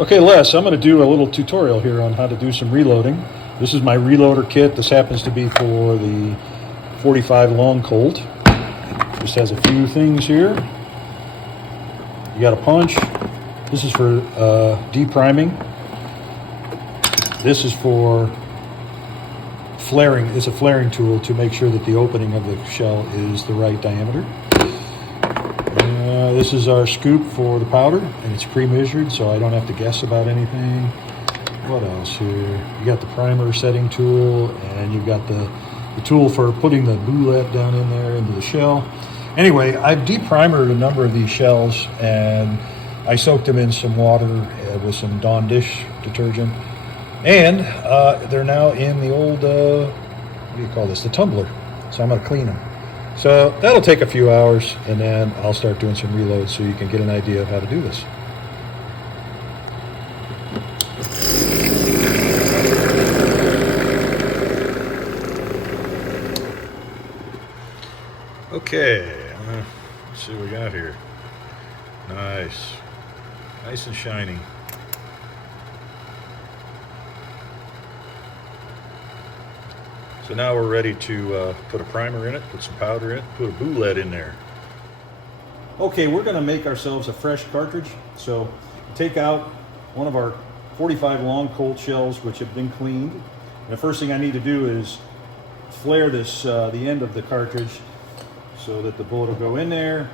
Okay, Les, I'm going to do a little tutorial here on how to do some reloading. This is my reloader kit. This happens to be for the 45 long Colt. Just has a few things here. You got a punch. This is for depriming. This is for flaring. It's a flaring tool to make sure that the opening of the shell is the right diameter. This is our scoop for the powder, and it's pre-measured, so I don't have to guess about anything. What else here? You got the primer setting tool, and you've got the tool for putting the boulette down in there into the shell. Anyway, I've deprimered a number of these shells, and I soaked them in some water with some Dawn dish detergent. And they're now in the old, what do you call this? The tumbler. So I'm going to clean them. So that'll take a few hours, and then I'll start doing some reloads so you can get an idea of how to do this. Okay, let's see what we got here. Nice. Nice and shiny. So now we're ready to put a primer in it, put some powder in it, put a boulette in there. Okay, we're going to make ourselves a fresh cartridge. So take out one of our 45 long Colt shells, which have been cleaned. And the first thing I need to do is flare this, the end of the cartridge, so that the bullet will go in there.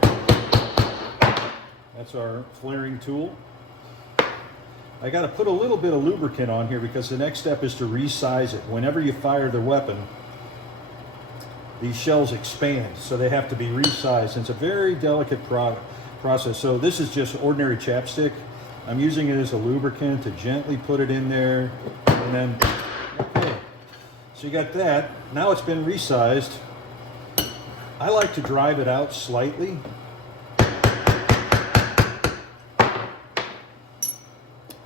That's our flaring tool. I got to put a little bit of lubricant on here because the next step is to resize it. Whenever you fire the weapon, these shells expand, so they have to be resized. And it's a very delicate process. So this is just ordinary chapstick. I'm using it as a lubricant to gently put it in there. And then, okay, so you got that. Now it's been resized. I like to drive it out slightly.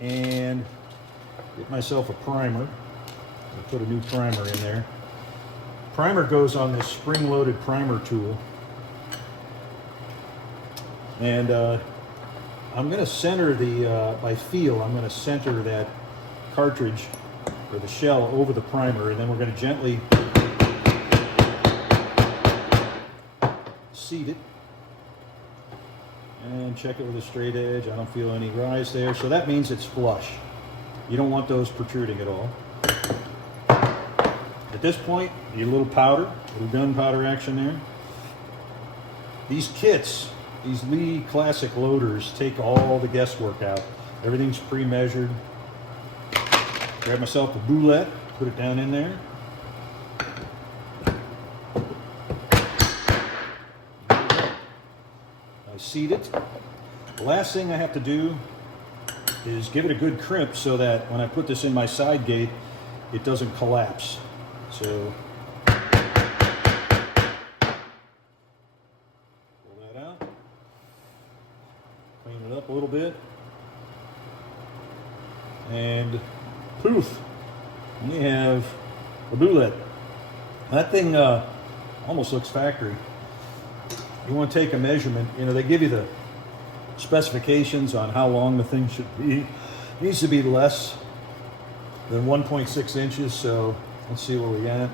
And get myself a primer. I'll put a new primer in there. Primer goes on this spring-loaded primer tool. And I'm going to center by feel, I'm going to center that cartridge or the shell over the primer, and then we're going to gently seat it. And check it with a straight edge. I don't feel any rise there. So that means it's flush. You don't want those protruding at all. At this point, you need a little powder, a little gunpowder action there. These kits, these Lee Classic loaders, take all the guesswork out. Everything's pre-measured. Grab myself a boulette, put it down in there. Seat it. The last thing I have to do is give it a good crimp so that when I put this in my side gate, it doesn't collapse. So pull that out, clean it up a little bit, and poof, we have a boulette. That thing almost looks factory. You want to take a measurement. You know, they give you the specifications on how long the thing should be. It needs to be less than 1.6 inches, so let's see what we got.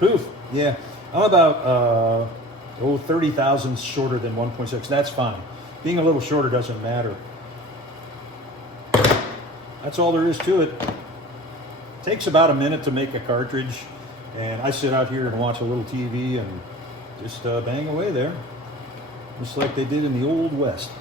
Poof, yeah. I'm about 30 thousandths shorter than 1.6. That's fine. Being a little shorter doesn't matter. That's all there is to it. It takes about a minute to make a cartridge, and I sit out here and watch a little TV and just bang away there, just like they did in the Old West.